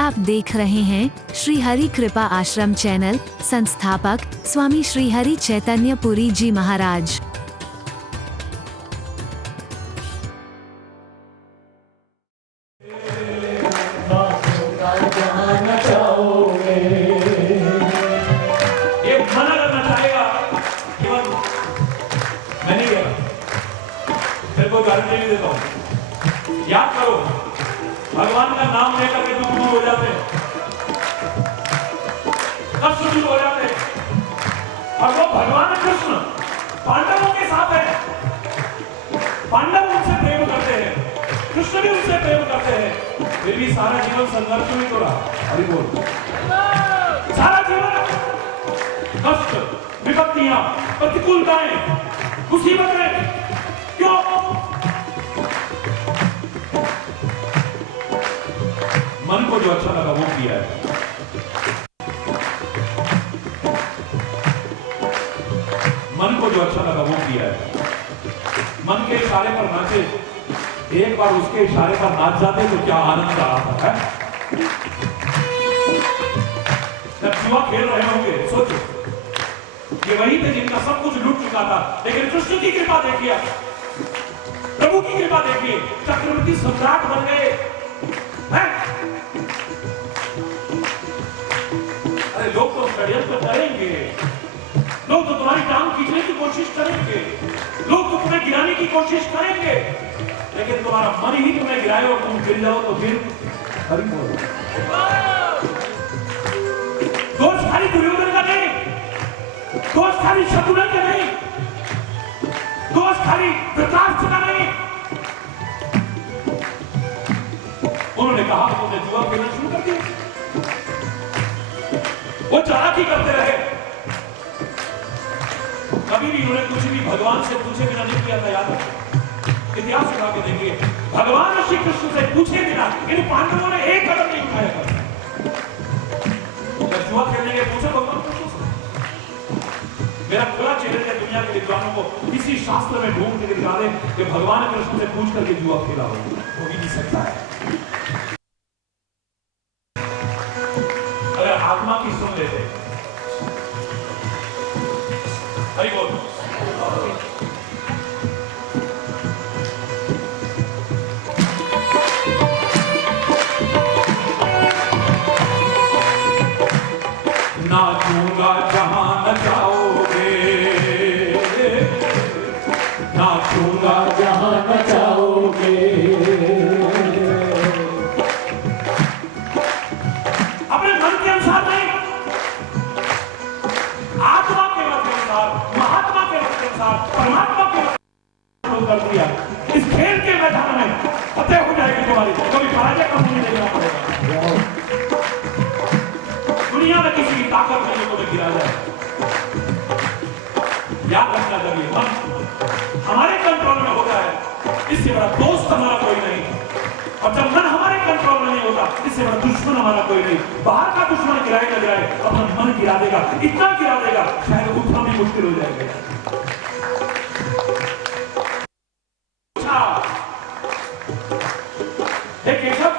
आप देख रहे हैं श्री हरि कृपा आश्रम चैनल। संस्थापक स्वामी श्री हरि चैतन्य पुरी जी महाराज। याद करो, भगवान का नाम लेकर के दुख दूर हो जाते हैं, कष्ट दूर हो जाते हैं। और वो भगवान कृष्ण पांडवों के साथ है। पांडव उनसे प्रेम करते हैं, कृष्ण भी उनसे प्रेम करते हैं, फिर भी सारा जीवन संघर्ष में तो रहा। हरि बोल। सारा जीवन कष्ट, विपत्तियां, प्रतिकूलताएं, मुसीबतें, क्यों? मन को जो अच्छा लगा वो किया है। मन को जो अच्छा लगा वो किया है। मन के इशारे पर नाचे, एक बार उसके इशारे पर नाच जाते तो क्या आनंद आता है। जब जुआ खेल रहे होंगे, सोचो ये वही थे जिनका सब कुछ लूट चुका था, लेकिन कृष्ण की कृपा देखिए, प्रभु की कृपा देखिए, चक्रवर्ती सम्राट बन गए हैं। अरे लोग तो षड्यंत्र करेंगे, लोग तो तुम्हारी टांग खींचने की कोशिश करेंगे, लोग तो तुम्हें गिराने की कोशिश करेंगे, लेकिन तुम्हारा मन ही तुम्हें गिराए और तुम गिर जाओ तो फिर हरि बोल। दोष खाली दुर्योधन का नहीं, दोष खाली शकुनी का नहीं, दोष खाली धृतराष्ट्र का नहीं। उन्होंने कहा तुमने जुआ खेलना शुरू कर दिया, वो चालाकी करते रहे, कभी भी उन्होंने कुछ भी भगवान से पूछे बिना नहीं किया था। याद रखो, इतिहास उठा के देखिए, भगवान श्री कृष्ण से पूछे बिना इन पांडवों ने एक कदम नहीं उठाया था। जब जुआ खेलने के पूछे भगवान कृष्ण से, मेरा खुला चैलेंज है दुनिया के विद्वानों को, किसी शास्त्र में ढूंढ के दिखा दे कि भगवान कृष्ण से पूछ करके जुआ खेला हो, वो भी नहीं सकता है। अगर आत्मा की सुन लेते, हरि बोल। नाचूंगा जहां नचाओगे, नाचूंगा जहां नचाओगे। अपने मन के अनुसार नहीं, आत्मा के मत के अनुसार, महात्मा के मत के अनुसार, परमात्मा के मत कर दिया। इस खेल के मैदान में फतेह हो जाएगी तुम्हारी, कभी पराजय का मुंह नहीं देखना पड़ेगा। दुनिया में किसी की ताकत नहीं है तुम्हें गिरा जाए। याद रखना, जब ये मन हमारे कंट्रोल में होता है, इससे बड़ा दोस्त हमारा कोई नहीं, और जब मन हमारे कंट्रोल में नहीं होता, इससे बड़ा दुश्मन हमारा कोई नहीं। बाहर का दुश्मन गिराए न गिराए, अपना मन गिरा देगा, इतना गिरा देगा शायद उठना भी मुश्किल हो जाएगा। हे केशव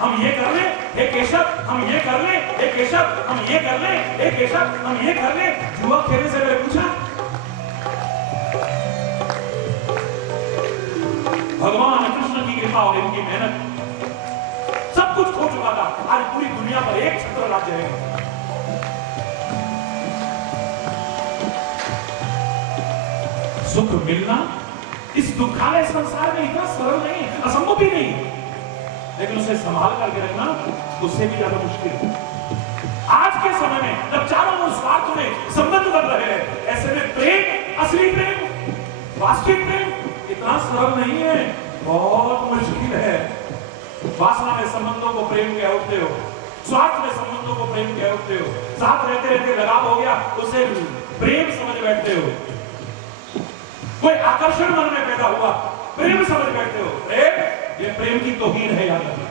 हम ये कर ले, हे केशव हम ये कर ले, हे केशव हम ये कर ले, हे केशव हम ये कर ले। जुआ खेलने से पहले पूछा, भगवान कृष्ण की कृपा और इनकी मेहनत, सब कुछ खो चुका था, आज पूरी दुनिया पर एक छत्र राज्य है। सुख मिलना इस दुखालय संसार में इतना सरल नहीं, असंभव भी नहीं, लेकिन उसे संभाल करके रखना उससे भी ज्यादा मुश्किल है। आज के समय में जब चारों ओर स्वार्थ में संबंध बन रहे हैं, ऐसे में प्रेम, असली प्रेम, वास्तविक प्रेम इतना सरल नहीं है, बहुत मुश्किल है। वासना में संबंधों को प्रेम कह उठते हो, स्वार्थ में संबंधों को प्रेम कह उठते हो, साथ रहते रहते लगाव हो गया उसे प्रेम समझ बैठते हो, कोई आकर्षण मन में पैदा हुआ प्रेम समझ बैठते हो। प्रेम, ये प्रेम की तौहीन है। याद रखना,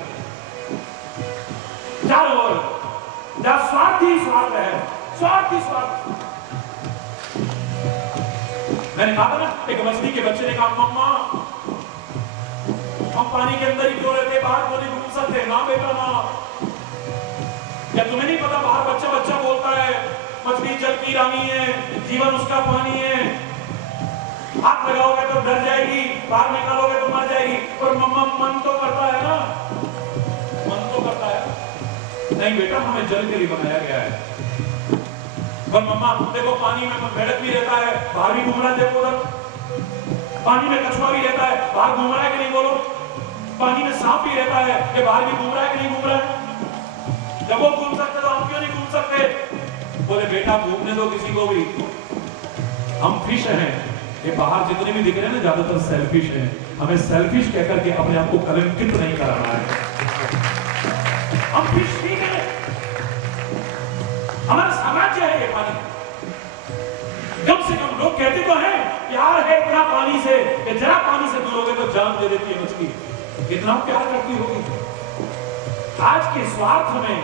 चारों ओर जहां स्वार्थ ही स्वार्थ है, स्वार्थ ही स्वार्थ। मैंने कहा था ना, एक मछली के बच्चे ने कहा, मम्मा हम पानी के अंदर ही क्यों रहते, बाहर क्यों नहीं घूम सकते? ना बेटा ना, क्या तुम्हें नहीं पता बाहर बच्चा बच्चा बोलता है मछली जल की रानी है, जीवन उसका पानी है, हाथ लगाओगे तो डर जाएगी, बाहर निकालोगे तो मर जाएगी। पर मम्मा मन तो करता है ना, मन तो करता है। नहीं बेटा, हमें जल के लिए बनाया गया है। पर मम्मा देखो पानी में मेढक भी रहता है, बाहर भी घूम रहा है, देखो उधर पानी में कछुआ भी रहता है, बाहर घूम रहा है कि नहीं बोलो? पानी में सांप भी रहता है, ये बाहर भी घूम रहा है कि नहीं घूम रहा है? जब वो घूम सकते तो हम क्यों नहीं घूम सकते? बोले बेटा घूमने दो किसी को भी, हम फिश हैं, ये बाहर जितने भी दिख रहे हैं ना ज्यादातर सेल्फिश हैं, हमें सेल्फिश कहकर के अपने आप को कलंकित नहीं कराना है। हम फिश ठीक है, हमारा साम्राज्य है ये पानी। कम से कम लोग कहते तो हैं प्यार है इतना पानी से कि जरा पानी से दूर हो गए तो जान दे देती है मछली, इतना प्यार करती होगी। आज के स्वार्थ में,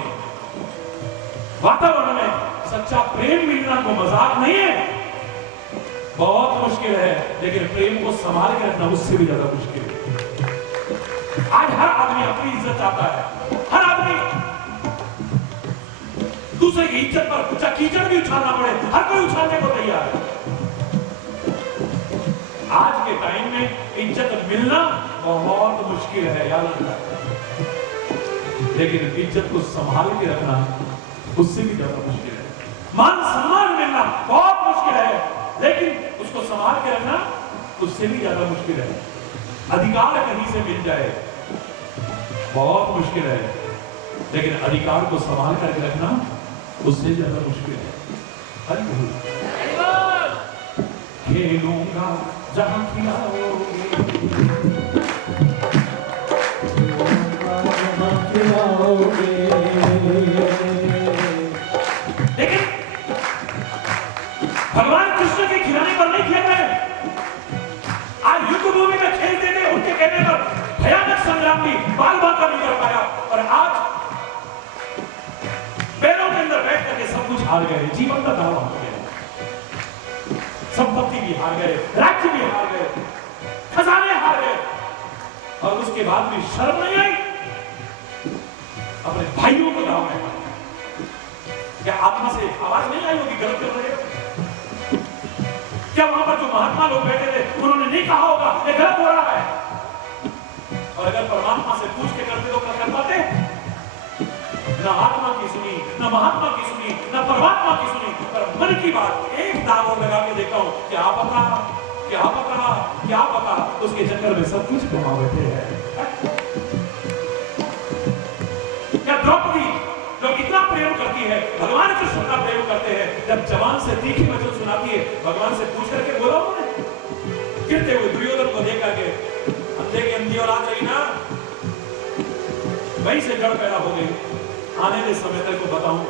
वातावरण में सच्चा प्रेम मिलना को मजाक नहीं है, बहुत मुश्किल है, लेकिन प्रेम को संभाल के रखना उससे भी ज्यादा मुश्किल है। आज हर आदमी अपनी इज्जत चाहता है, हर आदमी दूसरे की इज्जत पर कीचड़ भी उछालना पड़े, हर कोई उछालने को तैयार है। आज के टाइम में इज्जत मिलना बहुत मुश्किल है, याद रखना, लेकिन इज्जत को संभाल के रखना उससे भी ज्यादा मुश्किल है। मान सम्मान मिलना बहुत मुश्किल है, लेकिन उसको संभाल के रखना उससे भी ज्यादा मुश्किल है। अधिकार कहीं से मिल जाए बहुत मुश्किल है, लेकिन अधिकार को संभाल करके रखना उससे ज्यादा मुश्किल है। हरि बोल। खेलूंगा जहां खिलाओगे, लेकिन भगवान कृष्ण के खिलाने पर नहीं खेल रहे। आज युद्ध भूमि में खेलते थे, उनके कहने पर भयानक संग्राम भी बाल बांका नहीं कर पाया, और आज बैलों के अंदर बैठ करके सब कुछ हार गए, जीवन का दावा हो गया, संपत्ति भी हार गए, राज्य भी हार गए, खजाने हार गए, और उसके बाद भी शर्म नहीं आई अपने भाइयों को दाव में। क्या आत्मा से आवाज नहीं आई होगी गलत कर रहे हो? क्या वहां पर जो महात्मा लोग बैठे थे उन्होंने नहीं कहा होगा ये गलत हो रहा है? और अगर परमात्मा से पूछ के करते तो क्या कर पाते? न आत्मा की सुनी, न महात्मा की सुनी, न परमात्मा की सुनी, पर मन की बात एक दाव और लगा के देखा हूं, क्या पता, क्या पता, क्या पता, उसके चक्कर में सब कुछ गवा बैठे हैं। क्या द्रौपदी जो इतना प्रेम करती है, भगवान कृष्ण का प्रेम करते हैं, जब जवान से तीखी वचन सुनाती है, भगवान से पूछ करके बोला उन्होंने, गिरते हुए दुर्योधन को देख करके, अंधे की अंधी औलाद रही ना, वहीं से जड़ पैदा हो गई। आने दे समय तक को बताऊं,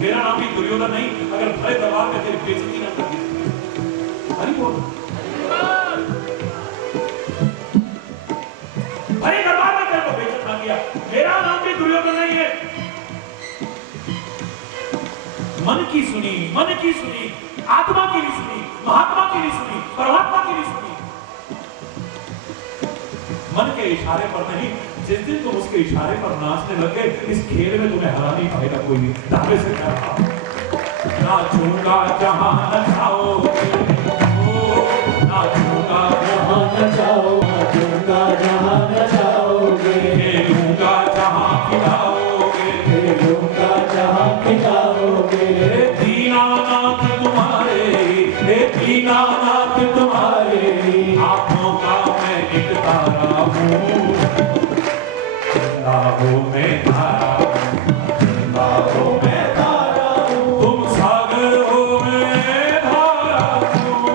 मेरा नाम भी दुर्योधन नहीं, अगर भरे दरबार में तेरी बेइज्जती ना करती। हरि बोल। भरे दरबार में तेरे को बेइज्जत ना किया, मेरा नाम भी दुर्योधन नहीं है। मन की सुनी, मन की सुनी, आत्मा की भी सुनी, महात्मा की भी सुनी, परमात्मा की भी सुनी, मन के इशारे पर नहीं। जिस दिन तुम उसके इशारे पर नाचने लग गए, इस खेल में तुम्हें हरा नहीं पाएगा कोई भी। दावे से कहा नाचूंगा जहां नचाओगे, नाचूंगा जहां नचाओगे, नाचूंगा जहां नचाओगे, खेलूंगा जहां खिलाओगे, खेलूंगा जहां खिलाओगे। दीनानाथ तुम्हारे, दीनानाथ तुम्हारे, आंखों का मैं एक तारा हूँ, बाहों में तारा हूँ, बाहों में तारा हूँ, तुम सागर हो मैं धारा हूँ।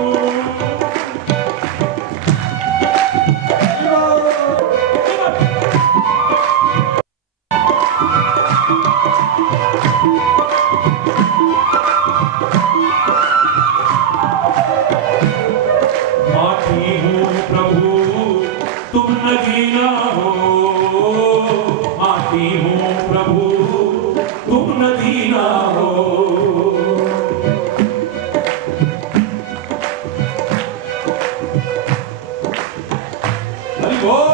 माटी हूँ प्रभु तुम नगीना हो, माटी हूँ प्रभु तुम नगीना हो। हरि बोल।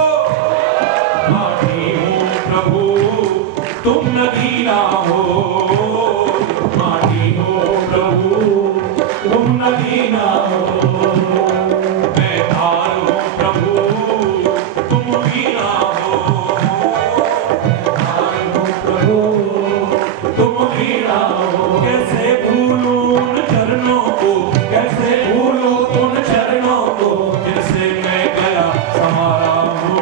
माटी हूँ प्रभु तुम नदी ना हो माटी हो प्रभु, तुम नदी ना हो, मैं धार हूं प्रभु, तुम वीणा हो, धार हूं प्रभु, तुम वीणा हो। कैसे भूलूं उन चरणों को, कैसे भूलूं उन चरणों को, जिनसे मैं गया सहारा हूं।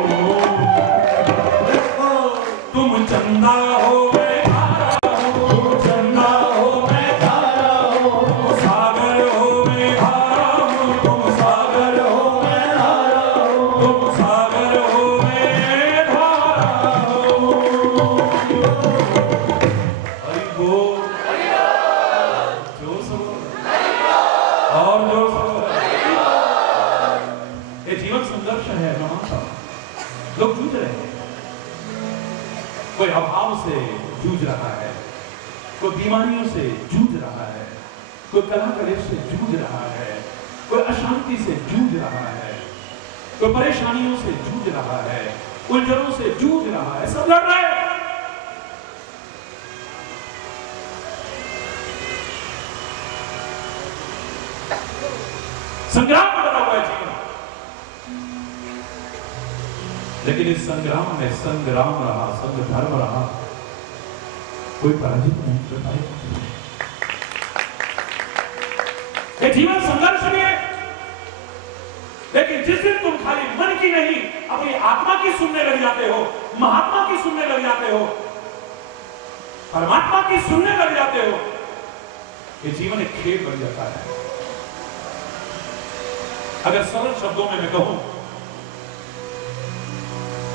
तुम चंदा हो मैं धारा हूं, तुम चंदा हो मैं धारा हूं, तुम सागर हो मैं धारा हूं, तुम सागर हो मैं धारा हूं, तुम सागर हो मैं धारा हूं। हरि बोल, जोर से बोल, और जोर से बोल। ये जीवन संघर्ष है, मैं मानता हूं। लोग जूझ रहे हैं, कोई अभाव से जूझ रहा है, कोई बीमारियों से जूझ रहा है, कोई कलह कलेश से जूझ रहा है, कोई अशांति से जूझ रहा है, कोई परेशानियों से जूझ रहा है, उलझनों से जूझ रहा है, सब लड़ रहे हैं। संग्राम में लगा हुआ है जीवन, लेकिन इस संग्राम में संग्राम रहा, संग धर्म रहा, कोई पराजित नहीं कर पाएगा। ये जीवन संघर्ष भी है, लेकिन जिस दिन तुम खाली मन की नहीं अपनी आत्मा की सुनने लग जाते हो, महात्मा की सुनने लग जाते हो, परमात्मा की सुनने लग जाते हो, ये जीवन एक खेल बन जाता है। अगर सरल शब्दों में मैं कहूं,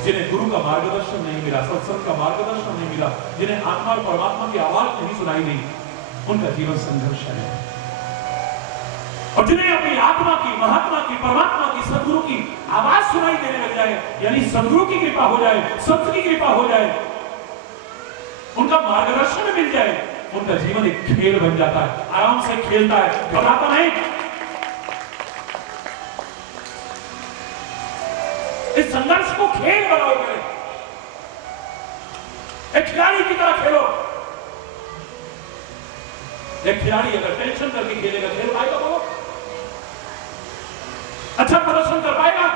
जिन्हें गुरु का मार्गदर्शन नहीं मिला, सत्संग का मार्गदर्शन नहीं मिला, जिन्हें आत्मा और परमात्मा की आवाज नहीं सुनाई दी, उनका जीवन संघर्ष है। और जिन्हें अपनी आत्मा की, महात्मा की, परमात्मा की, सदगुरु की आवाज सुनाई देने लग जाए, यानी सदगुरु की कृपा हो जाए, संत की कृपा हो जाए, उनका मार्गदर्शन मिल जाए, उनका जीवन एक खेल बन जाता है, आराम से खेलता है, घबराता नहीं। इस संघर्ष को खेल बनाओगे, एक खिलाड़ी की तरह खेलो। एक खिलाड़ी अगर टेंशन करके खेलेगा, खेल पाएगा वो? अच्छा प्रदर्शन कर पाएगा?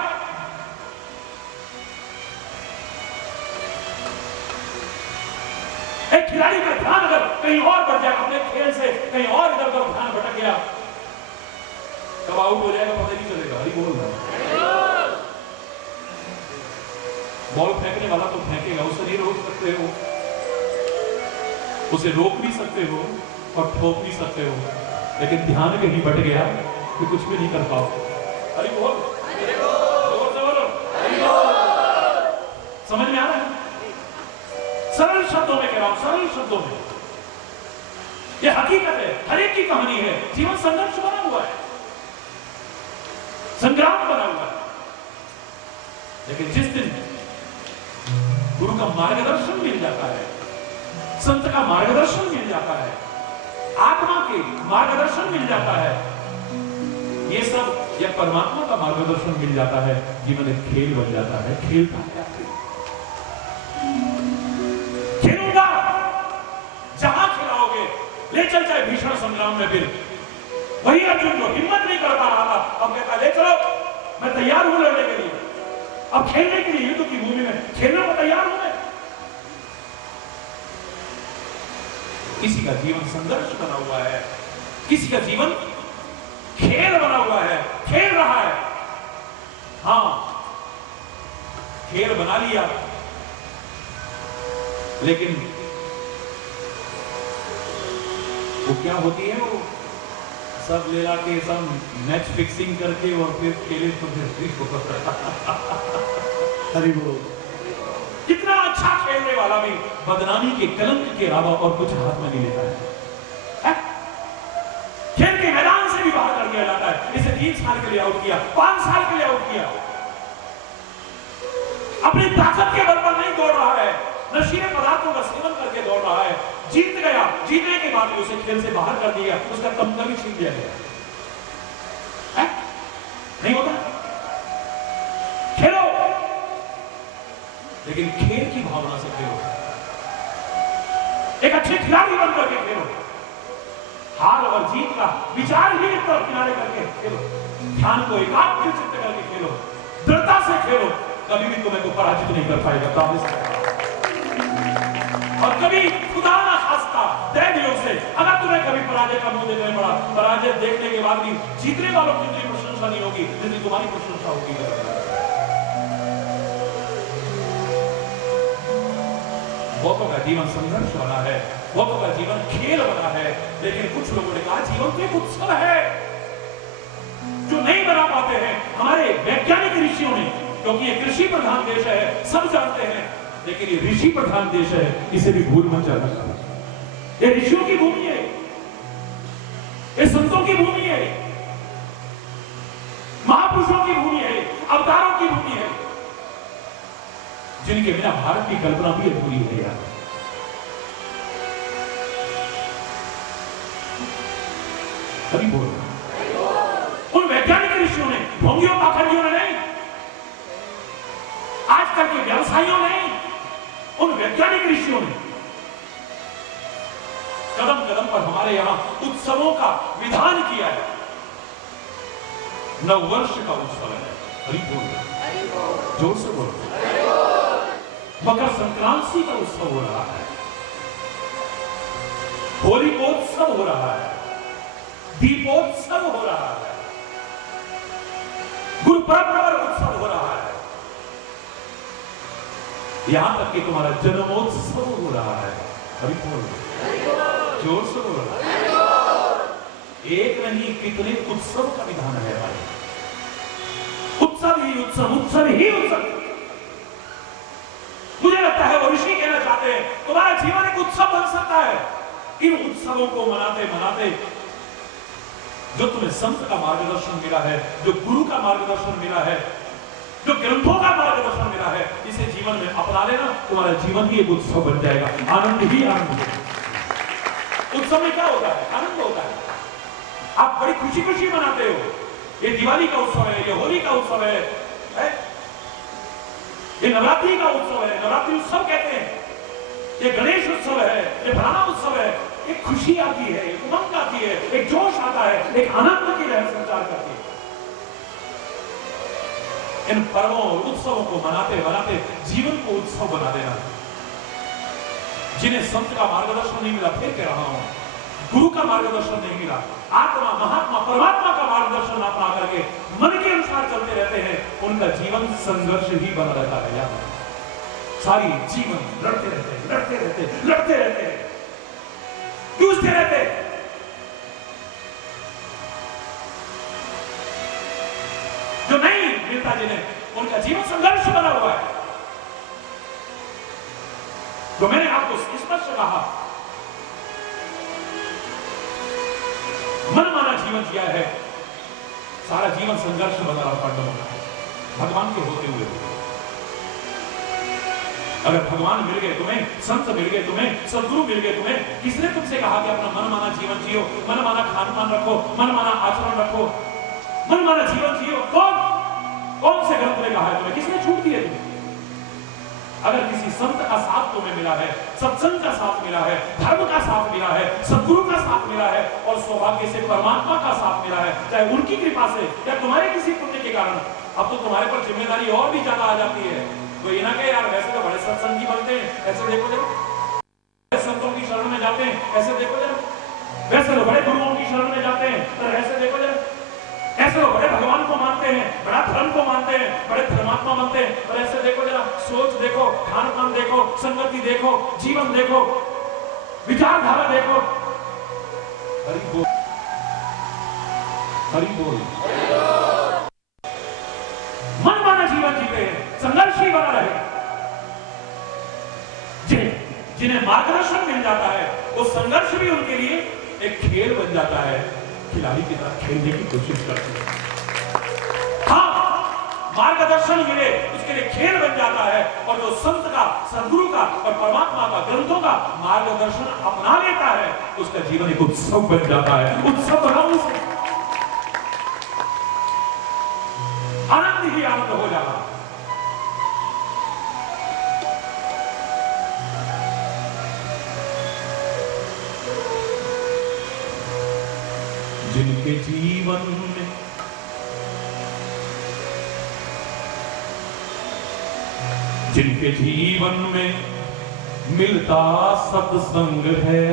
एक खिलाड़ी का ध्यान अगर कहीं और बढ़ जाए, अपने खेल से कहीं और इधर उधर ध्यान भटक गया, कब आउट हो जाएगा पता नहीं चलेगा। हरी बोल रहा है। बॉल फेंकने वाला तो फेंकेगा, उसे नहीं रोक सकते हो, उसे रोक भी सकते हो और ठोक भी सकते हो, लेकिन ध्यान कहीं भट गया कि कुछ भी नहीं कर पाओ। हरि बोल, जोर से बोलो, हरि बोल। समझ में आ रहा है? सरल शब्दों में कह रहा हूं, सरल शब्दों में। यह हकीकत है, हर एक की कहानी है। जीवन संघर्ष बना हुआ है, संग्राम बना हुआ है, लेकिन जिस दिन गुरु का मार्गदर्शन मिल जाता है, संत का मार्गदर्शन मिल जाता है, आत्मा के मार्गदर्शन मिल जाता है, ये सब या परमात्मा का मार्गदर्शन मिल जाता है, जीवन एक खेल बन जाता है। खेलता है, खेलूंगा जहां खिलाओगे, ले चल जाए भीषण संग्राम में। फिर वही अर्जुन जो हिम्मत नहीं कर पा रहा था, अब कहता ले चलो, मैं तैयार हूं लड़ने के लिए, अब खेलने के लिए युद्ध की भूमि में खेलने को तैयार हूं मैं। किसी का जीवन संघर्ष बना हुआ है, किसी का जीवन खेल बना हुआ है, खेल रहा है। हां, खेल बना लिया, लेकिन वो क्या होती है, वो सब ले आके सब मैच फिक्सिंग करके और फिर खेले तो हरि बोल। कितना अच्छा खेलने वाला भी बदनामी के कलंक के अलावा और कुछ हाथ में नहीं लेता है? खेल के मैदान से भी बाहर कर दिया जाता है। इसे 3 साल के लिए आउट किया, 5 साल के लिए आउट किया। अपनी ताकत के बल पर नहीं दौड़ रहा है, नशीले पदार्थों का सेवन करके दौड़ रहा है, जीत गया, जीतने के बाद उसे खेल से बाहर कर दिया, उसका तमगा भी छीन लिया गया है? नहीं होता? खेलो, लेकिन खेल की भावना से खेलो। एक अच्छे खिलाड़ी बन करके खेलो। हार और जीत का विचार ही एक तरफ किनारे करके खेलो। ध्यान को एकाग्र चित्त करके खेलो, दृढ़ता से खेलो। कभी भी तुम्हें को पराजित नहीं कर पाएगा। और कभी खुदा ना खास्ता दैव योग से अगर तुम्हें कभी पराजय का मुंह देखने पड़ा, पराजय देखने के बाद भी जीतने वालों की जितनी प्रशंसा नहीं होगी जितनी तुम्हारी प्रशंसा होगी। बहुतों का जीवन संघर्ष बना है, बहुतों का जीवन खेल बना है, लेकिन कुछ लोगों ने कहा जीवन तो एक उत्सव है जो नहीं बना पाते हैं। हमारे वैज्ञानिक ऋषियों ने, क्योंकि ये कृषि प्रधान देश है, सब जानते हैं, लेकिन ये ऋषि प्रधान देश है, इसे भी भूल मत जाना। ये ऋषियों की भूमि है, ये संतों की भूमि है, महापुरुषों की भूमि है, अवतारों की भूमि है, जिनके बिना भारत की कल्पना भी अधूरी है यार। अभी बोल उन वैज्ञानिक ऋषियों ने, ढोंगियों पाखंडियों ने नहीं, आजकल के व्यवसायियों ने, उन वैज्ञानिक ऋषियों ने कदम कदम पर हमारे यहां उत्सवों का विधान किया है। नववर्ष का उत्सव है। हरि बोल, जोर से बोलो। मकर संक्रांति का उत्सव हो रहा है, होलिकोत्सव हो रहा है, दीपोत्सव हो रहा है, गुरुपर्व पर उत्सव हो रहा है, यहां तक कि तुम्हारा जन्मोत्सव हो रहा है। अभी बोल, जोर से बोलो। एक नहीं कितने उत्सव का विधान है भाई। उत्सव ही उत्सव, उत्सव ही उत्सव। मुझे लगता है वो ऋषि कहना चाहते हैं तुम्हारा जीवन एक उत्सव बन सकता है। इन उत्सवों को मनाते मनाते जो तुम्हें संत का मार्गदर्शन मिला है, जो गुरु का मार्गदर्शन मिला है, जो ग्रंथों का मार्गदर्शन मिला है, इसे जीवन में अपना लेना, तुम्हारा जीवन ही एक उत्सव बन जाएगा। आनंद ही आनंद। उत्सव में क्या होता है? आनंद होता है। आप बड़ी खुशी खुशी मनाते हो। ये दिवाली का उत्सव है, ये होली का उत्सव है, ये नवरात्रि का उत्सव है, नवरात्रि उत्सव कहते हैं, ये गणेश उत्सव है, ये फलाना उत्सव है। एक खुशी आती है, एक उमंग आती है, एक जोश आता है, एक आनंद की लहर संचार करती है। इन पर्वों और उत्सवों को मनाते मनाते जीवन को उत्सव बना देना। जिन्हें संत का मार्गदर्शन नहीं मिला, फिर कह रहा हूं, गुरु का मार्गदर्शन नहीं मिला, आत्मा महात्मा परमात्मा का मार्गदर्शन अपना करके मन के अनुसार चलते रहते हैं, उनका जीवन संघर्ष ही बना रहता है यार। सारी जीवन लड़ते रहते हैं, लड़ते रहते हैं, लड़ते रहते हैं, जूझते रहते हैं। जो नहीं मिलता जिन्हें, उनका जीवन संघर्ष बना हुआ है। तो मैंने आपको स्पष्ट कहा, मनमाना जीवन जिया है, सारा जीवन संघर्ष बना रहा पांडवों का, भगवान के होते हुए। अगर भगवान मिल गए तुम्हें, संत मिल गए तुम्हें, सदगुरु मिल गए तुम्हें, किसने तुमसे कहा कि अपना मनमाना जीवन जियो, मनमाना खान पान रखो, मनमाना आचरण रखो, मनमाना जीवन जियो? कौन से ग्रंथ ने कहा है तुम्हें? किसने छूट दी है तुम्हें? अगर किसी संत का साथ तुम्हें मिला है, सत्संग का साथ मिला है, धर्म का साथ मिला है, सदगुरु का साथ मिला है, और सौभाग्य से परमात्मा का साथ मिला है, चाहे उनकी कृपा से या तुम्हारे किसी पुण्य के कारण, अब तो तुम्हारे पर जिम्मेदारी और भी ज्यादा आ जाती है। तो ये ना कहे यार वैसे तो बड़े सत्संगी बनते हैं, ऐसे देखो जरा, संतों की शरण में जाते हैं, ऐसे देखो जरा, वैसे तो बड़े गुरुओं की शरण में जाते हैं, तो ऐसे देखो जरा, ऐसे तो बड़े भगवान को मानते हैं, बड़ा धर्म को मानते हैं, बड़े धर्मात्मा मानते हैं, और ऐसे देखो जरा, सोच देखो, खान पान देखो, संगति देखो, जीवन देखो, विचारधारा देखो। हरि बोल, हरि बोल। मनमाना जीवन जीते हैं, संघर्ष ही बना रहे। जिन्हें मार्गदर्शन मिल जाता है, वो संघर्ष भी उनके लिए एक खेल बन जाता है, खिलाड़ी की तरह खेलने की कोशिश करते हैं। हाँ, मार्गदर्शन मिले उसके लिए खेल बन जाता है, और जो संत का, सदगुरु का और परमात्मा का, ग्रंथों का मार्गदर्शन अपना लेता है, उसका जीवन एक उत्सव बन जाता है। उत्सव बनाओ उसे, आनंद ही आनंद हो जाता है। जिनके जीवन में मिलता सत्संग है,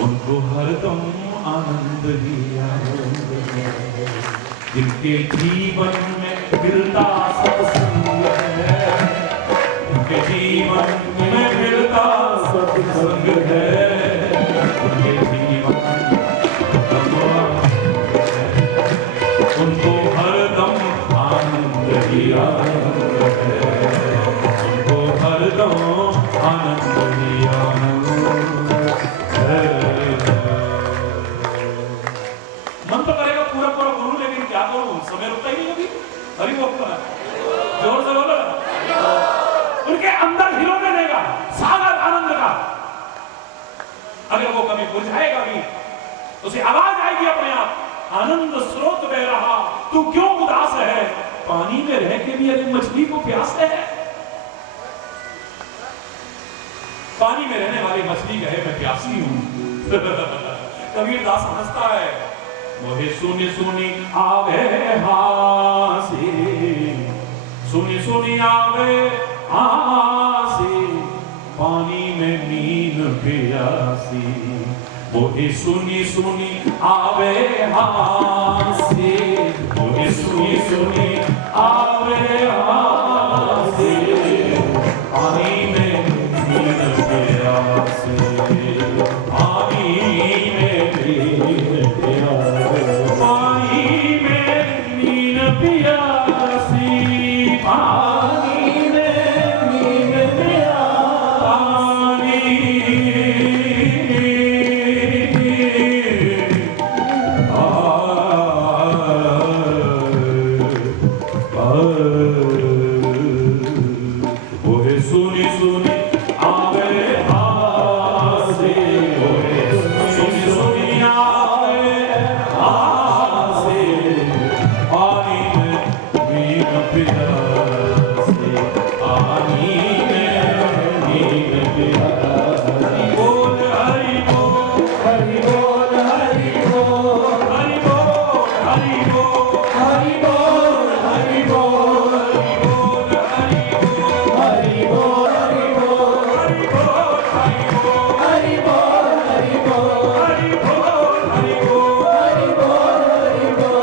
उनको हरदम आनंद ही आनंद है। जिनके जीवन में मिलता सत्संग है, जिनके जीवन में मिलता सत्संग है, उनके जीवन उनको हरदम आनंद ही आनंद है, उनको हरदम आनंद ही आनंद है। मन तो करेगा पूरा पूरा बोलूं, लेकिन क्या करूं, समय रुकता ही नहीं अभी। हरि बोल, जोर से बोलो। उनके अंदर हिलोने देगा सागर आनंद का। अगर वो कभी बुझाएगा भी, उसे आवाज आएगी अपने आप, आनंद स्रोत बह रहा, तू क्यों उदास है? पानी में रह के भी अरे मछली को प्यास है। पानी में रहने वाली मछली कहे मैं प्यासी हूं। कबीर दास हंसता है, मोहे सुनी सुनी आवे हासी, सुनी सुनी आवे हासी, पानी में नीन प्यासी। मोहे सुनी सुनी आवे हासी, मोहे सुनी सुनी आवे हासी, पानी में नीन प्यासी, पानी में नीन प्यासी, पानी में नीन प्यासी, पानी में नीन प्यासी। ओहे सुनी सुनी आवे हासी, ओहे सुनी सुनी आवे हासी, पानी में नीन प्यासी, पानी में नीन प्यासी। बोल हरि बोल, हरि बोल, हरि बोल, हरि बोल, हरि बोल, हरि बोल, हरि बोल, हरि बोल, हरि बोल, हरि बोल, हरि बोल, हरि बोल, हरि बोल, हरि बोल, हरि बोल,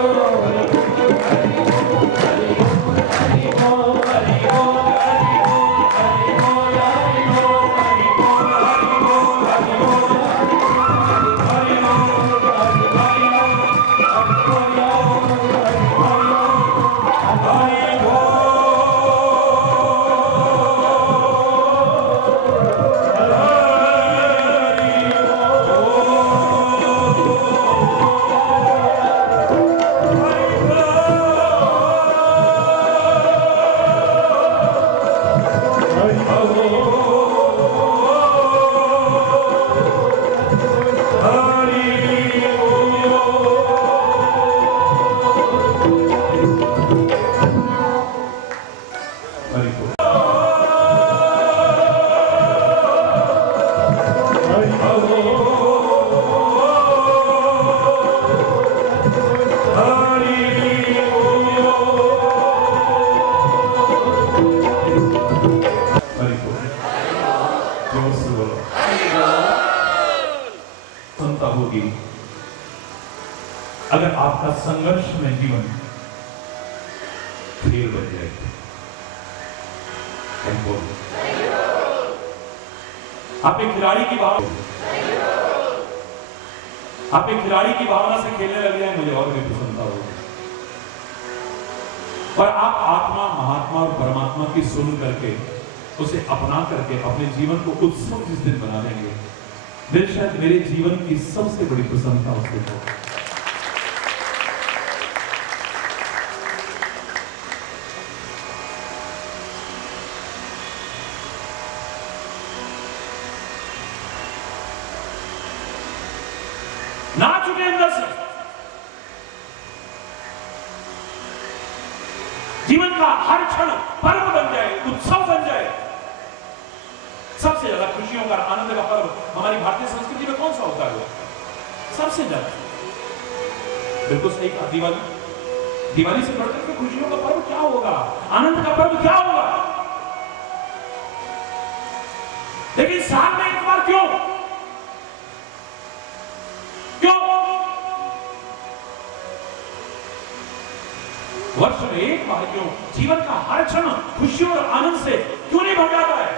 हरि होगी अगर आपका संघर्ष में जीवन खेल बन जाए। आप एक खिलाड़ी की भावना से खेलने लग जाए, मुझे और भी प्रसन्नता होगी। और आप आत्मा, महात्मा और परमात्मा की सुन करके उसे अपना करके अपने जीवन को उत्सव जिस दिन बना लेंगे, फिर शायद मेरे जीवन की सबसे बड़ी प्रसन्नता उस दिन होगी। ना चुके अंदर से, जीवन का हर क्षण पर्व बन जाए, उत्सव बन जाए। सबसे ज्यादा खुशी खुशियों का, आनंद का पर्व हमारी भारतीय संस्कृति में कौन सा होता है? सबसे ज्यादा बिल्कुल सही कहा, दिवाली। दिवाली से बढ़कर के खुशियों का पर्व क्या होगा? आनंद का पर्व क्या होगा? लेकिन साल में एक बार क्यों? क्यों? वर्ष में एक बार क्यों? जीवन का हर क्षण खुशियों और आनंद से क्यों नहीं भर जाता है,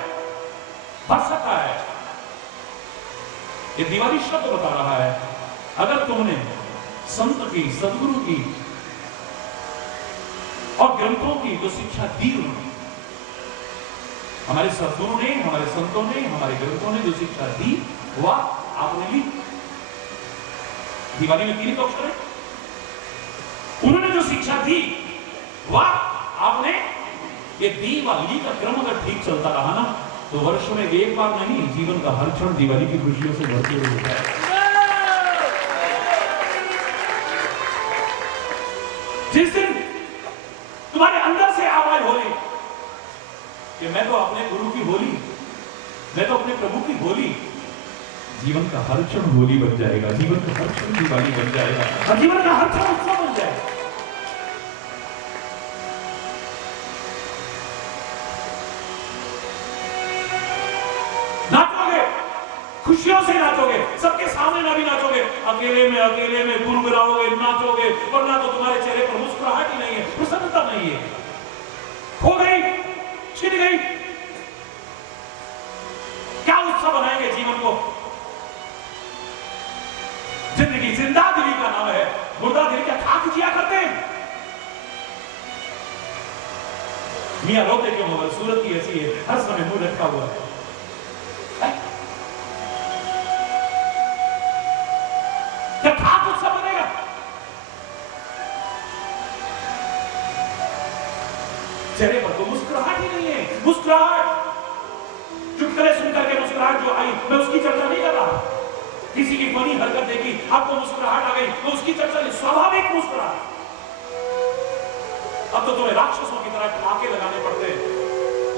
भर सकता है? ये दिवाली शब्द बता रहा है, अगर तुमने संत की, सदगुरु की और ग्रंथों की जो शिक्षा दी, उन्होंने, हमारे सदगुरु ने, हमारे संतों ने, हमारे ग्रंथों ने जो शिक्षा दी, वह आपने ली। दिवाली में 3 अक्षर है, उन्होंने जो शिक्षा दी वह आपने, ये दिवाली का क्रम अगर ठीक चलता रहा ना, तो वर्ष में एक बार नहीं, जीवन का हर क्षण दिवाली की खुशियों से भरपूर होता है। जिस दिन तुम्हारे अंदर से आवाज होली कि मैं तो अपने गुरु की होली, मैं तो अपने प्रभु की होली, जीवन का हर क्षण होली बन जाएगा, जीवन का हर क्षण दिवाली बन जाएगा, और जीवन का हर क्षण उत्सव बन जाएगा। नाचोगे, खुशियों से नाचोगे, सबके सामने ना भी नाचोगे, अकेले में गुनगुनाओगे, नाचोगे, वरना तो तुम्हारे चेहरे पर मुस्कुराहट ही नहीं है, प्रसन्नता नहीं है, खो गई, छिन गई। क्या उत्सव बनाएंगे जीवन को? जिंदगी जिंदा दिली का नाम है, मुर्दा दिल क्या खाक जिया करते हैं? मियां रोते क्यों हो? सूरत की ऐसी है, हर समय मुंह रखा हुआ है। क्या खाक उत्सव बनेगा? चेहरे पर तो मुस्कुराहट ही नहीं है। मुस्कुराहट, चुटकुले सुनकर के मुस्कुराहट जो आई, मैं उसकी चर्चा नहीं कर रहा। किसी की फनी हरकत देखी, आपको मुस्कुराहट आ गई, तो उसकी चर्चा नहीं, स्वाभाविक मुस्कुराहट। अब तो तुम्हें राक्षसों की तरह ठहाके लगाने पड़ते हैं,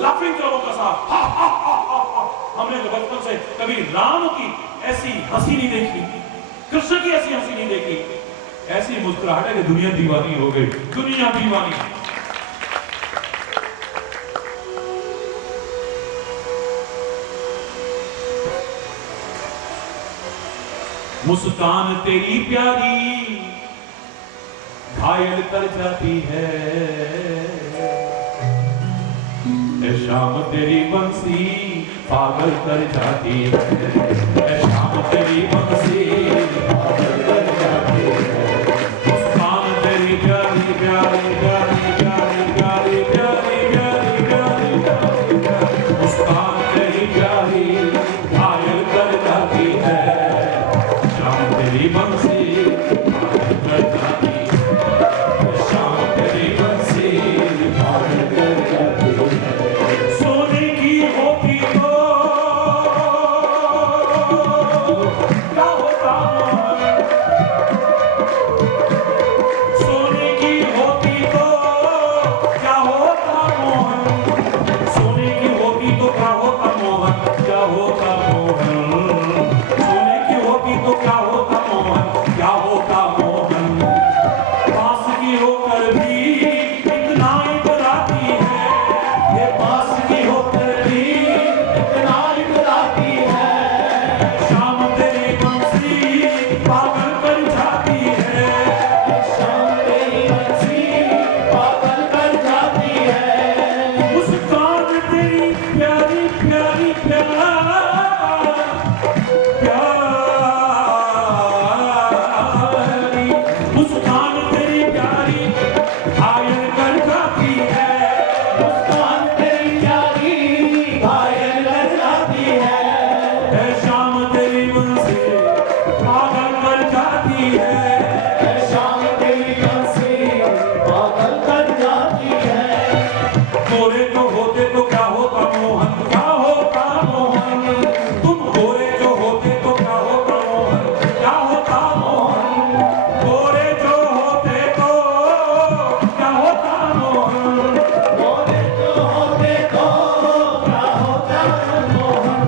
लाफिंग करो का साथ, हा हा हा हा हा। हमने तो बचपन से कभी राम की ऐसी हंसी नहीं देखी, कृष्ण की ऐसी हंसी नहीं देखी। ऐसी मुस्कुराहट है कि दुनिया दीवानी हो गई, दुनिया दीवानी। मुस्कान तेरी प्यारी घायल कर जाती है, शाम तेरी बंसी पागल कर जाती है, शाम तेरी बंसी पागल कर जाती है। मुस्कान तेरी प्यारी प्यारी प्यारी प्यारी प्यारी प्यारी प्यारी प्यारी, मुस्कान तेरी प्यारी घायल कर जाती है, शाम तेरी बंसी पागल कर जाती है, शाम तेरी बंसी पागल कर जाती है। सोने की होती तो क्या होता मोहन, सोने की होती तो क्या होता मोहन, सोने की होती तो क्या होता मोहन, क्या होता मोहन, सोने की होती तो क्या होता मोहन, क्या होता मोहन। पास की होकर भी इतना इतराती है, ये पास की होकर भी इतना इतराती है, शाम तेरी बंसी पागल कर जाती है, शाम तेरी बंसी पागल कर जाती है। मुस्कान तेरी प्यारी प्यारी प्यारी मुस्कान तेरी प्यारी घायल कर जाती है, मुस्कान तेरी प्यारी घायल कर जाती है, शाम तेरी बंसी पागल कर जाती है, शाम तेरी बंसी पागल कर जाती है। गोरे तो होते तो क्या होता मोहन, क्या होता मोहन, तुम गोरे जो होते तो क्या होता मोहन, क्या होता मोहन, गोरे जो होते तो क्या होता मोहन, गोरे जो होते तो क्या होता मोहन,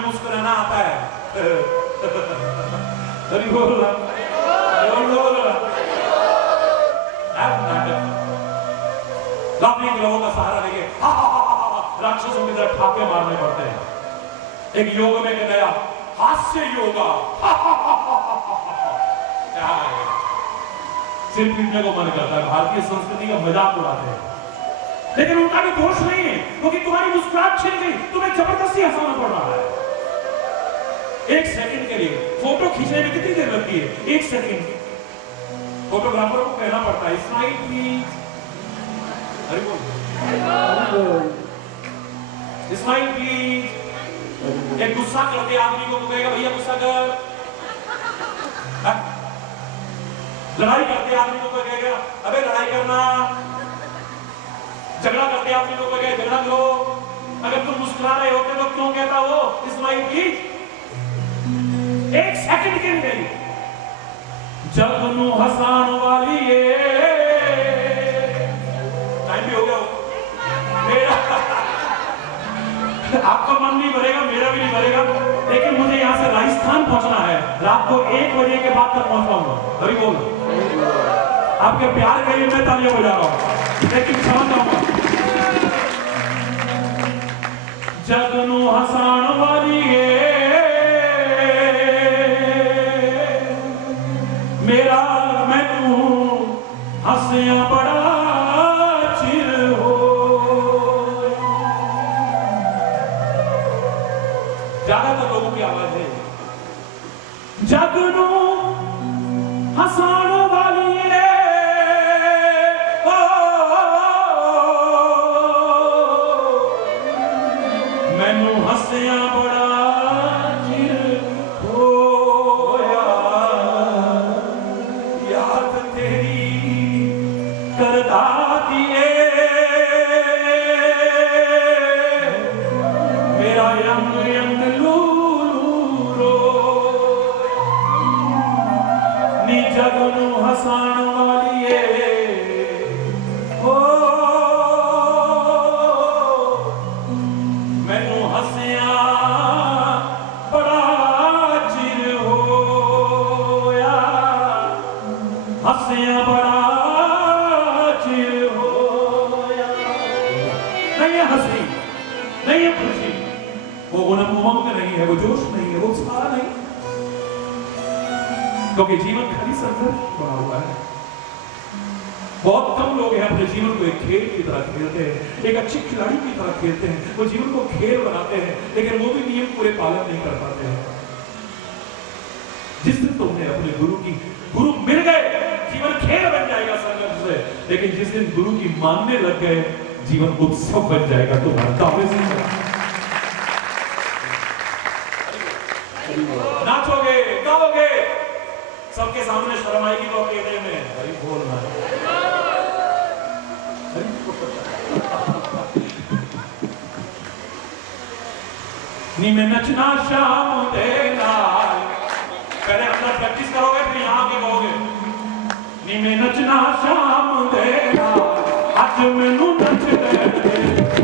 हमें मुस्कुराना आता है। हरि बोल नाटक लोगों का सहारा लेके राक्षसों की तरह ठाके मारने पड़ते हैं। एक योग में गया हास्य योगा क्या है, सिर पीटने को मन करता है, भारतीय संस्कृति का मजाक उड़ाते हैं। लेकिन उनका भी दोष नहीं है, क्योंकि तुम्हारी मुस्कुराहट छिन गई, तुम्हें जबरदस्ती हंसाना पड़ रहा है। एक सेकंड के लिए फोटो खींचने में कितनी देर लगती है? एक सेकंड फोटोग्राफर को कहना पड़ता है स्माइल प्लीज, अरे बोल स्माइल प्लीज। एक गुस्सा करते आदमी को कहेगा भैया गुस्सा कर। लड़ाई करते आदमी को कहेगा अबे लड़ाई करना। झगड़ा करते आदमी को कहेगा झगड़ा करो। अगर तुम मुस्कुरा रहे होते तो क्यों कहता वो स्माइल प्लीज? एक सेकंड के लिए नहीं। जग नू हसान वाली ये टाइम भी हो गया मेरा आपका मन नहीं भरेगा, मेरा भी नहीं भरेगा, लेकिन मुझे यहाँ से राजस्थान पहुंचना है। रात को 1 बजे के बाद तक पहुंच पाऊंगा। हरि बोल। आपके प्यार के लिए मैं तालियां बजा रहा हूं, लेकिन समझ जाऊंगा। जग नू हसान वाली मेरा मैनू हंसिया बड़ा चिर हो। ज्यादातर लोगों की आवाज है जग नू हसान वाली मैनू हंसिया बड़ा चिर होया। याद तेरी करदा दिए मेरा यंग यंग लूलू रो। नी जग नू हसान वाली ओ मैनू हंसिया बड़ा चिर होया। हंसिया बड़ा चिर होया। नहीं है हंसी, नहीं है खुशी, वो उमंग नहीं है, वो जोश नहीं है, वो उत्साह नहीं, क्योंकि जीवन खाली संघर्ष बना हुआ है। बहुत कम लोग हैं अपने जीवन को एक खेल की तरह खेलते हैं, एक अच्छे खिलाड़ी की तरह खेलते हैं। वो जीवन को खेल बनाते हैं, लेकिन वो भी नियम पूरे पालन नहीं कर पाते हैं। जिस दिन तुमने अपने गुरु मिल गए, जीवन खेल बन जाएगा संघर्ष से। लेकिन जिस दिन गुरु की मानने लग गए, जीवन उत्सव बन जाएगा तुम्हारा। दावे से नाचोगे, गाओगे, सबके सामने शर्म आएगी तो अकेले में हरि बोलना। नी में नचना शाम दे नाल, पहले अपना प्रैक्टिस करोगे फिर यहाँ के कहोगे। नी में नचना शाम दे नाल, आज मैनू नच दे,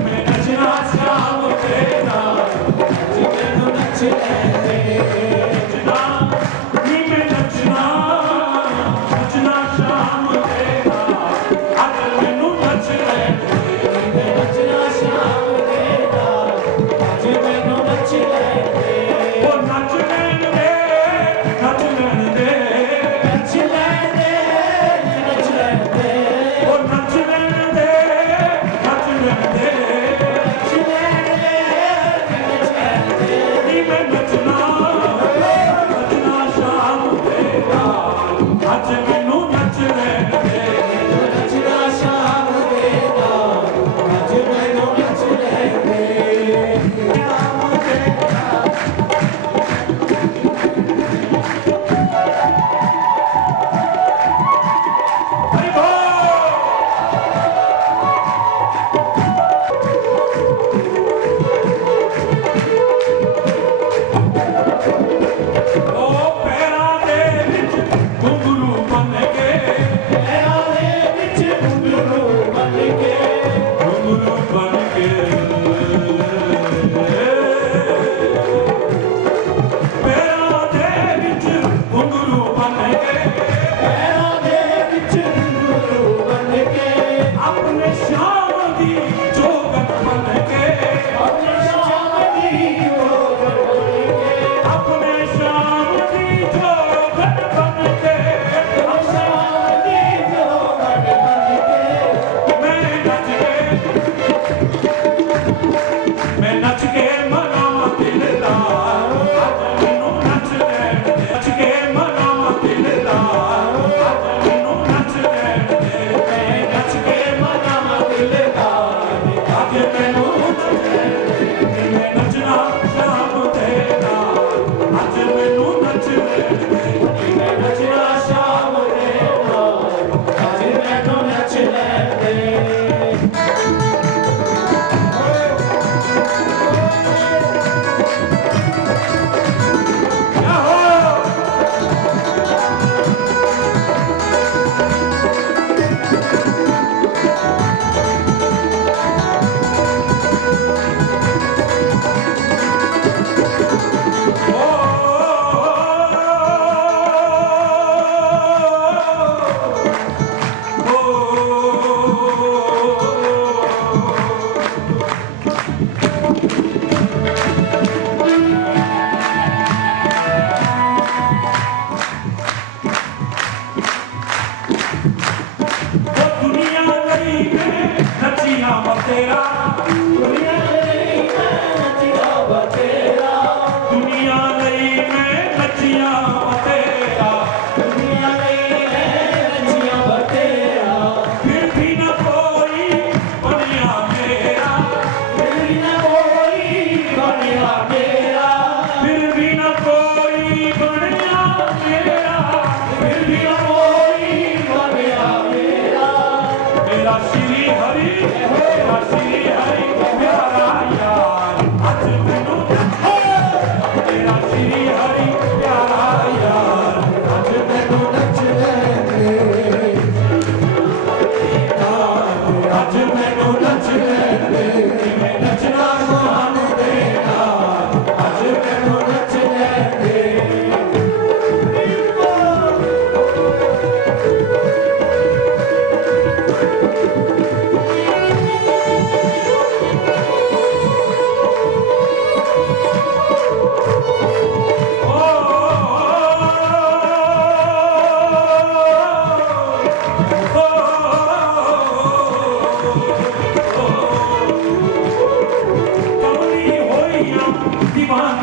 मैं नचना शाम दे नाल, आज मैनू नच दे। Let's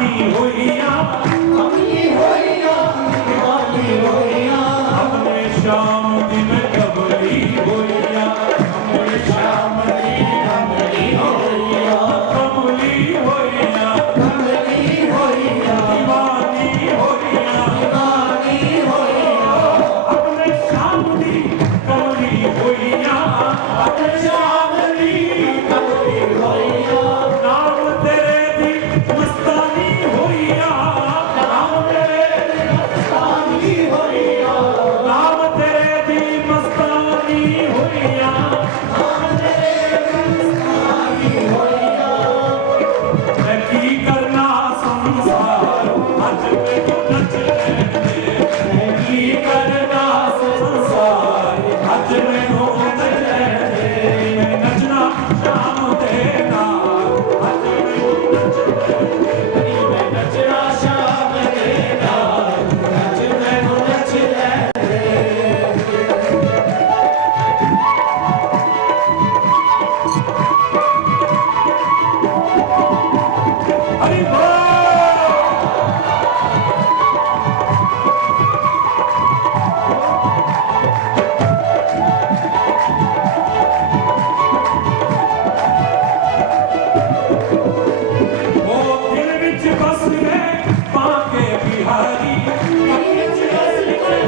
दीवानी होइया अपने श्याम दिन कबली होइया अपने श्याम दिन कबली होइया दीवानी होइया अपने श्याम दिन कबली होइया नाम तेरे दी मस्तानी होइया नाम तेरे दी मस्तानी होइया मैं की करना संसार अज मैनू नच लैंदे मैं की करना संसार अज मैनू नच लैंदे मैं नचना शाम दे नाल अज मैनू नच लैंदे मैं नचना शाम दे नाल अज मैनू नच लैंदे हरि बोल ओ दिल विच बस गए बांके बिहारी बांके बिहारी मेरे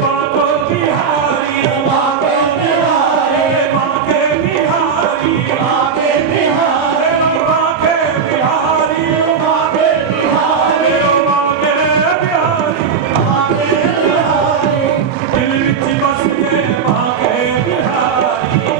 बाबा बिहारी बांके बिहारी बांके बिहारी दिल विच बस गए बांके बिहारी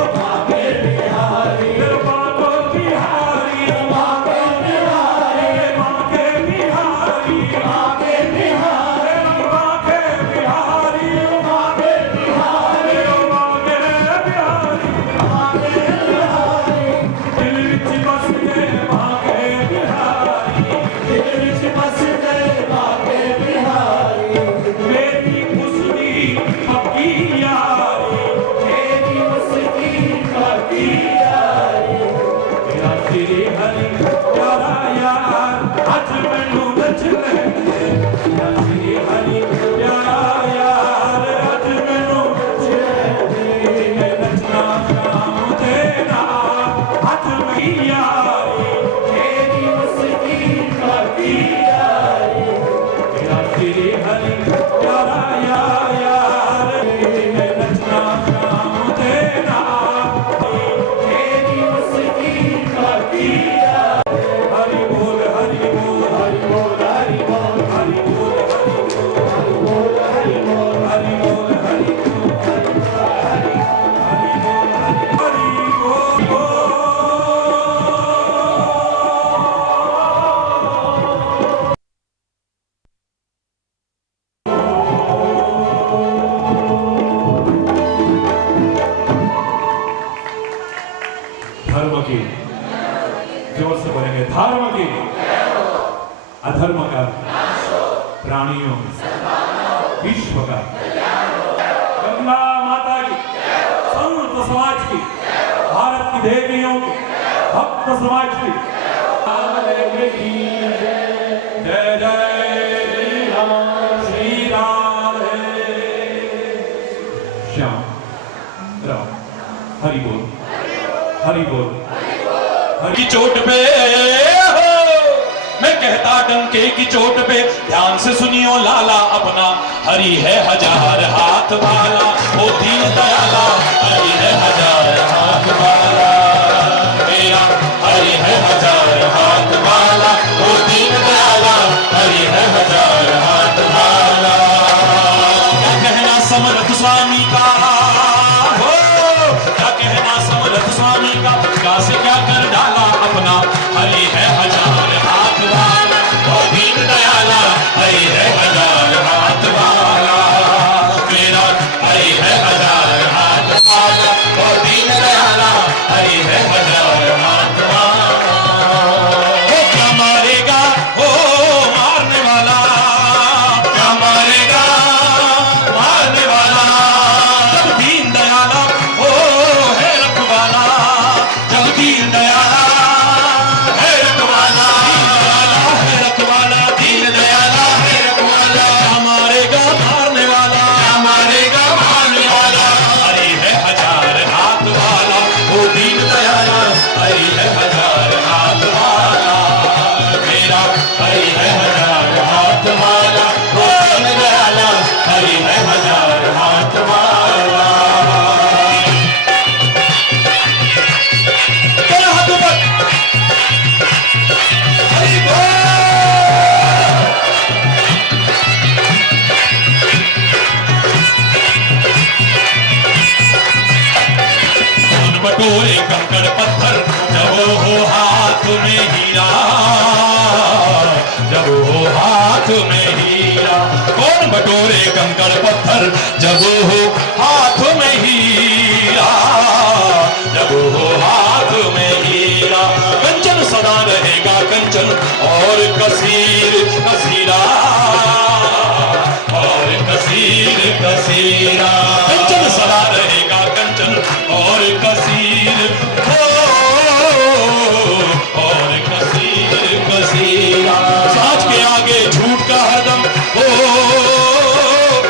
बांके बिहारी मेरे बाबा बिहारी बांके बिहारी बांके बिहारी मेरे बाबा बिहारी बांके बिहारी दिल विच बस गए बांके बिहारी मेरी उसकी पक्की यारी मेरा श्री हरि प्यारा यार अज मैनू नच लैंदे मेरा श्री हरि प्यारा यार अज मैनू नच लैंदे मैं नचना शाम दे नाल अज मैं यारी मेरा श्री हरि प्यारा यार मैं नचना शाम दे नाल हरि बोल हरि बोल हरि बोल हरि बोल हरि बोल हरि बोल हरि बोल हरि बोल हरि बोल हरि बोल धर्म की जोर से बोलेंगे धर्म की अधर्म का प्राणियों विश्व का गंगा माता की संत समाज की भारत की देवियों की भक्त समाज की जय जय श्री राम श्याम राम हरि बोल हरि बोल की चोट पे हो मैं कहता डंके की चोट पे ध्यान से सुनियो लाला अपना हरि है हजार हाथ वाला ओ दीन दयाला हरि है हजार हाथ वाला मेरा हरि है हजार हाथ वाला ओ दीन दयाला हरि है हजार हाथ वाला क्या कहना समर्थ स्वामी का हो क्या कहना समर्थ स्वामी का से क्या कर डाला अपना हरि है हजार हाथ वाला ओ दीन दयाला हाथ में हीरा। कौन बटोरे कंकड़ पत्थर जब हो हाथ में हीरा, जब हो हाथ में हीरा। कंचन सदा रहेगा कंचन और कसीर कसीरा, और कसीर कसीरा। कंचन सदा रहेगा कंचन और कसीर हो, और कसीर कसीरा। सांच के आगे झूठ का हरदम हो,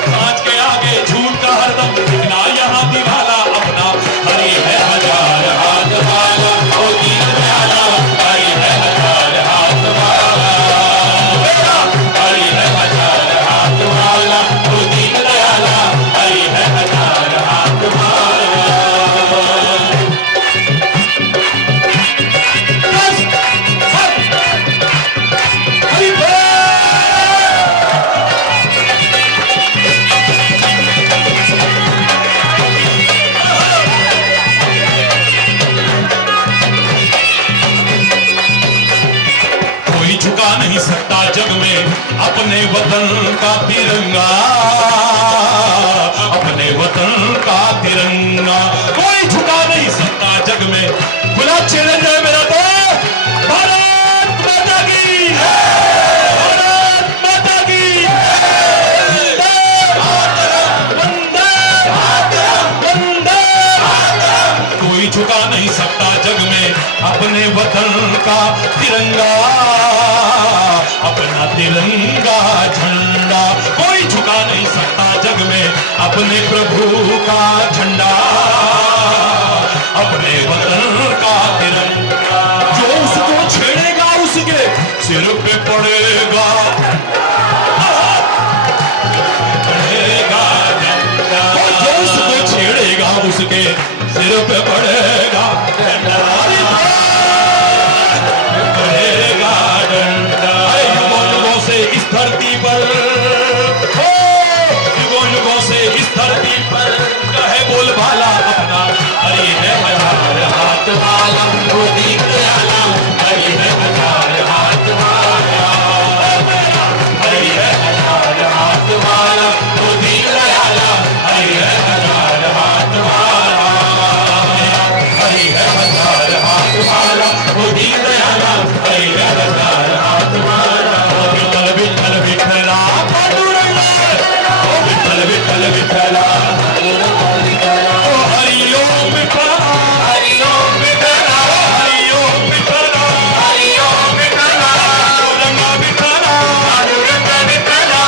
सांच के आगे झूठ का हरदम दिखना यहाँ दिवाला अपना। हरि है हजार हाथ वाला, ओ दीन दयाला, हरि है हजार हाथ वाला, हरि है हजार हाथ वाला, ओ दीन दयाला, हरि है हजार हाथ वाला। हरि बोल। कोई झुका नहीं सकता जग में अपने वतन का तिरंगा, अपने वतन का तिरंगा। कोई झुका नहीं सकता जग में। खुला चैलेंज है मेरा तो, भारत माता की, भारत माता की, वंदे वंदे। कोई झुका नहीं सकता जग में अपने वतन का तिरंगा, अपना तिरंगा झंडा। कोई झुका नहीं सकता जग में अपने प्रभु का झंडा, अपने वतन का तिरंगा। जो उसको छेड़ेगा उसके सिर पे पड़ेगा, पड़ेगा डंडा। जो उसको छेड़ेगा उसके सिर पे पड़ेगा डंडा, पड़ेगा डंडा। युगों युगों से इस धरती पर, युगों युगों से इस धरती पर कहे बोलबाला अपना। हरि है हजार हाथ वाला, वो दीन दयाला, हरि है हजार हाथ वाला, हरि है हजार हाथ वाला, वो दीन दयाला, हरि है हजार हाथ वाला, हरि है हजार हाथ वाला, वो दीन दयाला, हरि है हजार हाथ वाला। विठ्ठल विठ्ठल विठ्ठला पांडुरंगा, ओ विठ्ठल विठ्ठल विठ्ठला, ओ हरि ओम विठ्ठला, हरि ओम विठ्ठला, हरि ओम विठ्ठला, हरि ओम विठ्ठला, पांडुरंगा विठ्ठला, पांडुरंगा विठ्ठला,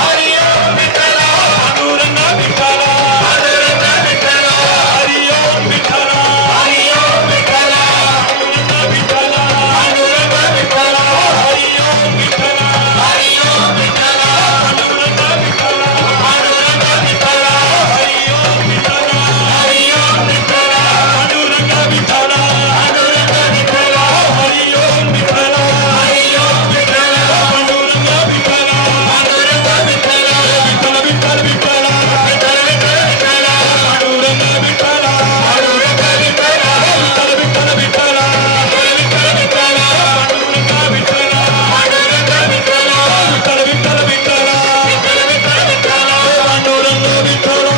हरि ओम विठ्ठला, पांडुरंगा विठ्ठला, पांडुरंगा विठ्ठला, हरि ओम विठ्ठला, हरि ओम विठ्ठला, पांडुरंगा विठ्ठला, पांडुरंगा विठ्ठला, हरि ओम विठ्ठला, हरि ओम विठ्ठला, पांडुरंगा विठ्ठला, पांडुरंगा विठ्ठला, हरि ओम विठ्ठला, हरि ओम विठ्ठला, पांडुरंगा विठ्ठला, पांडुरंगा विठ्ठला, हरि ओम विठ्ठला, हरि ओम विठ्ठला, पांडुरंगा विठ्ठला, पांडुरंगा विठ्ठला, विठ्ठल विठ्ठल विठ्ठला, विठ्ठल विठ्ठल विठ्ठला, पांडुरंगा विठ्ठला, पांडुरंगा विठ्ठला, विठ्ठल विठ्ठल विठ्ठला, विठ्ठल विठ्ठल विठ्ठला, पांडुरंगा विठ्ठला, पांडुरंगा विठ्ठला, विठ्ठल विठ्ठल विठ्ठला, विठ्ठल विठ्ठल विठ्ठला, पांडुरंगा विठ्ठला,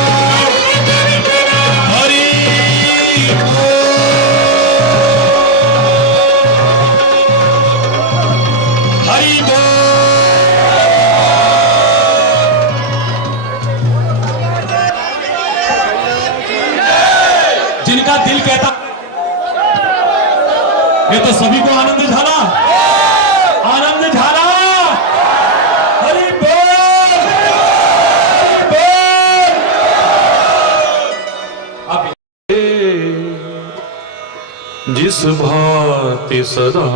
हरि हरि बोल। जिनका दिल कहता, ये तो सभी को आनंद झाला, आनंद झाला। हरि बोल, हरि बोल। आप जिस भांति सदा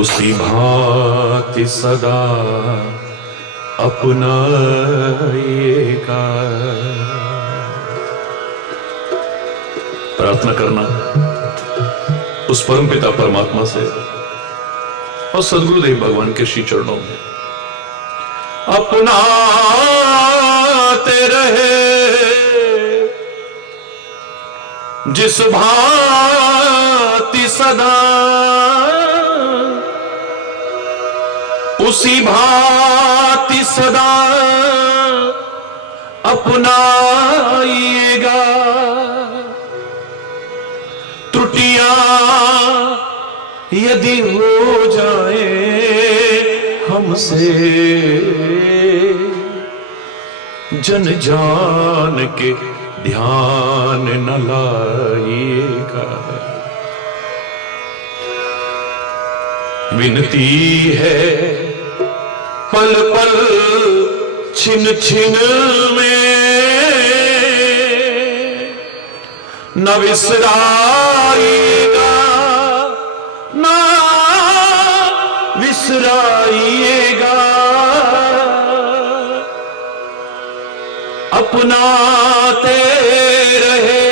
उसी भांति सदा अपनाएगा। प्रार्थना करना उस परम पिता परमात्मा से और सदगुरुदेव भगवान के श्री चरणों में अपनाते रहे जिस भांति सदा सदा उसी भांति सदा अपनाइएगा। त्रुटियां यदि हो जाए हमसे जन जान के ध्यान न लाइएगा। विनती है पल पल छिन छिन में न विसराइएगा, न विसराइएगा। अपनाते रहे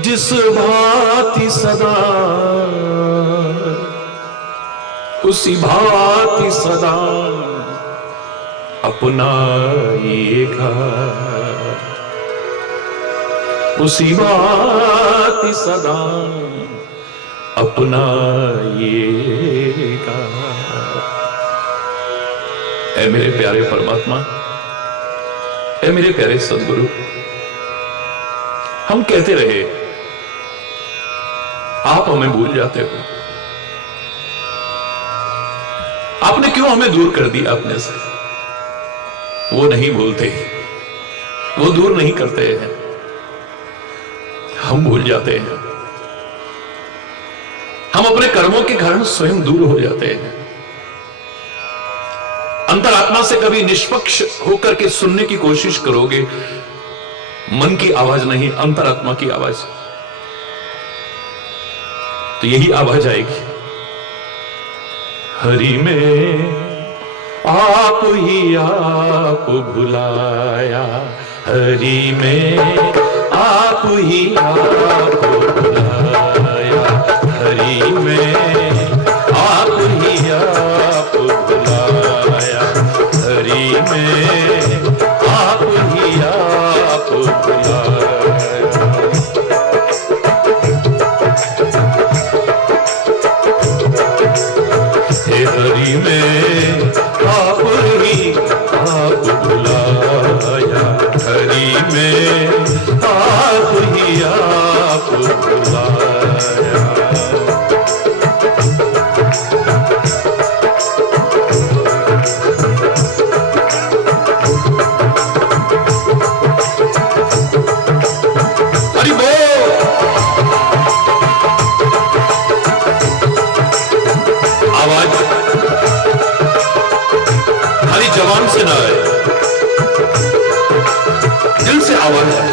जिस भांति सदा उसी भांति सदा अपनाइएगा, उसी भांति सदा अपनाइएगा। ऐ मेरे प्यारे परमात्मा, ऐ मेरे प्यारे सदगुरु, हम कहते रहे आप हमें भूल जाते हो। आपने क्यों हमें दूर कर दिया अपने से? वो नहीं भूलते, वो दूर नहीं करते हैं, हम भूल जाते हैं। हम अपने कर्मों के कारण स्वयं दूर हो जाते हैं। अंतरात्मा से कभी निष्पक्ष होकर के सुनने की कोशिश करोगे, मन की आवाज नहीं, अंतरात्मा की आवाज, तो यही आवाज आएगी, हरि में आप ही आप भुलाया, हरि में आप ही आप भुलाया, हरि में आप ही आप भुलाया, हरि में आप ही आप भुलाया। हे हरि में आप ही आप भुलाया, हरि में आप ही आप भुलाया। हरि बोल। आवाज खाली जवान से ना आए, दिल से आवाज आए।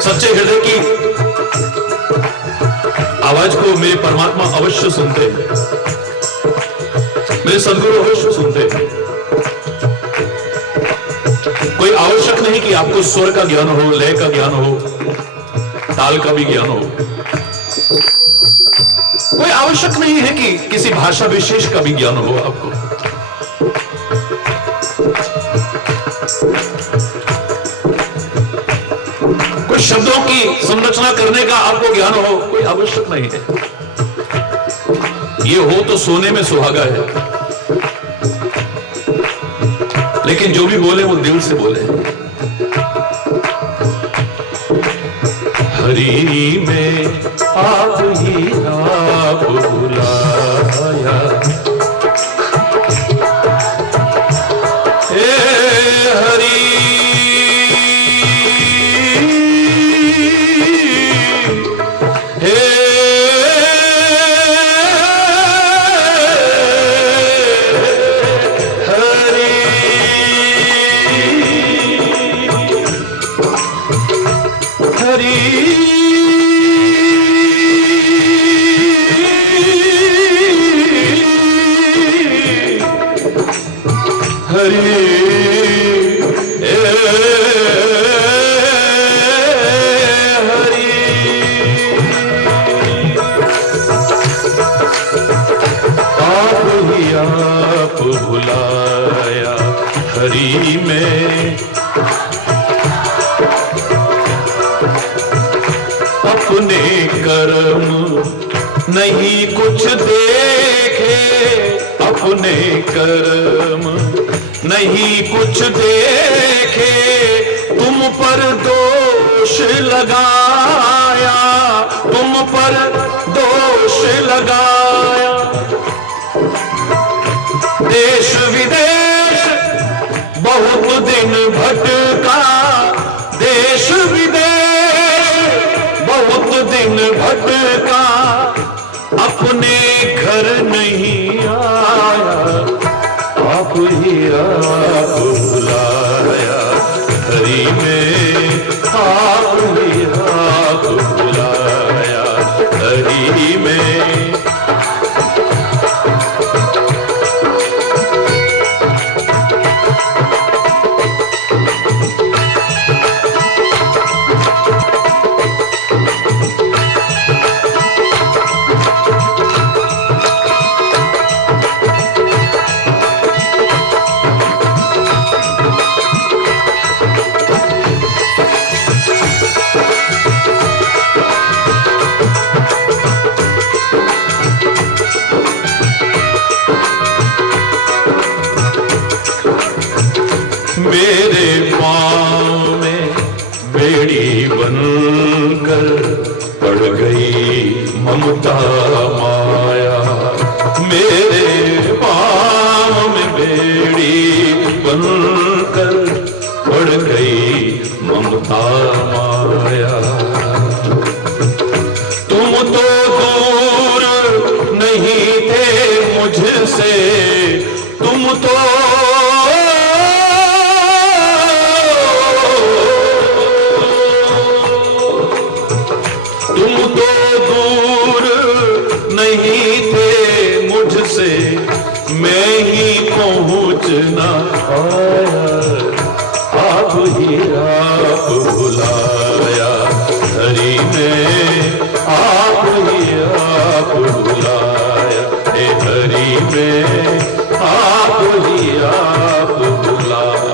सच्चे हृदय की आवाज को मेरे परमात्मा अवश्य सुनते हैं, मेरे सदगुरु अवश्य सुनते हैं। कोई आवश्यक नहीं कि आपको स्वर का ज्ञान हो, लय का ज्ञान हो, ताल का भी ज्ञान हो। कोई आवश्यक नहीं है कि किसी भाषा विशेष का भी ज्ञान हो आपको। कोई शब्दों की संरचना करने का आपको ज्ञान हो, कोई आवश्यक नहीं है। ये हो तो सोने में सुहागा है, लेकिन जो भी बोले वो दिल से बोले। हरि में आप ही आप बुलाया, हे हरि हे हरि हरि आप ही आप भुलाया, हरि में अपने कर्म नहीं कुछ देखे, अपने कर्म नहीं कुछ देखे, तुम पर दोष लगाया, तुम पर दोष लगाया। देश विदेश बहुत दिन भटका, देश विदेश बहुत दिन भटका, अपने घर नहीं आया, आप ही आप बुलाया, हरि में आप ही आप बुलाया, हरि में। मेरे पाँव में बेड़ी बनकर पड़ गई ममता माया, मेरे पाँव में बेड़ी बनकर पड़ गई ममता माया। तुम तो दूर नहीं थे मुझसे, तुम तो दूर नहीं थे मुझसे, मैं ही पहुंच ना पाया, आप ही आप बुलाया, हरि में आप ही आप बुलाया, हे हरि में आप ही आप बुलाया।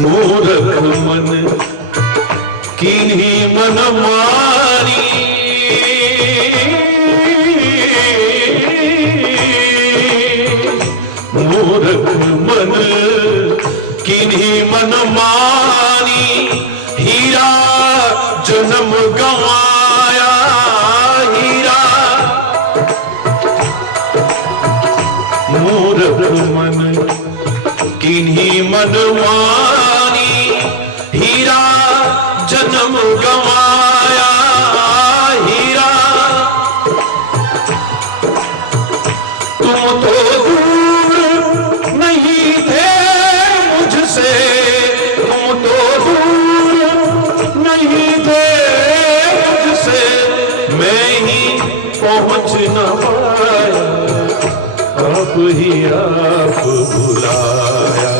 मूर्ख मन किन्हीं मन मानी, मूर्ख मन किन्हीं मन मानी, हीरा जन्म गंवाया, हीरा। मूर्ख मन किन्हीं मन मानी, हीरा जन्म गंवाया, हीरा। तुम तो दूर नहीं थे मुझसे, तुम तो दूर नहीं थे मुझसे, मैं ही पहुंच न पाया, आप ही आप बुलाया,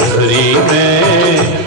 हरि में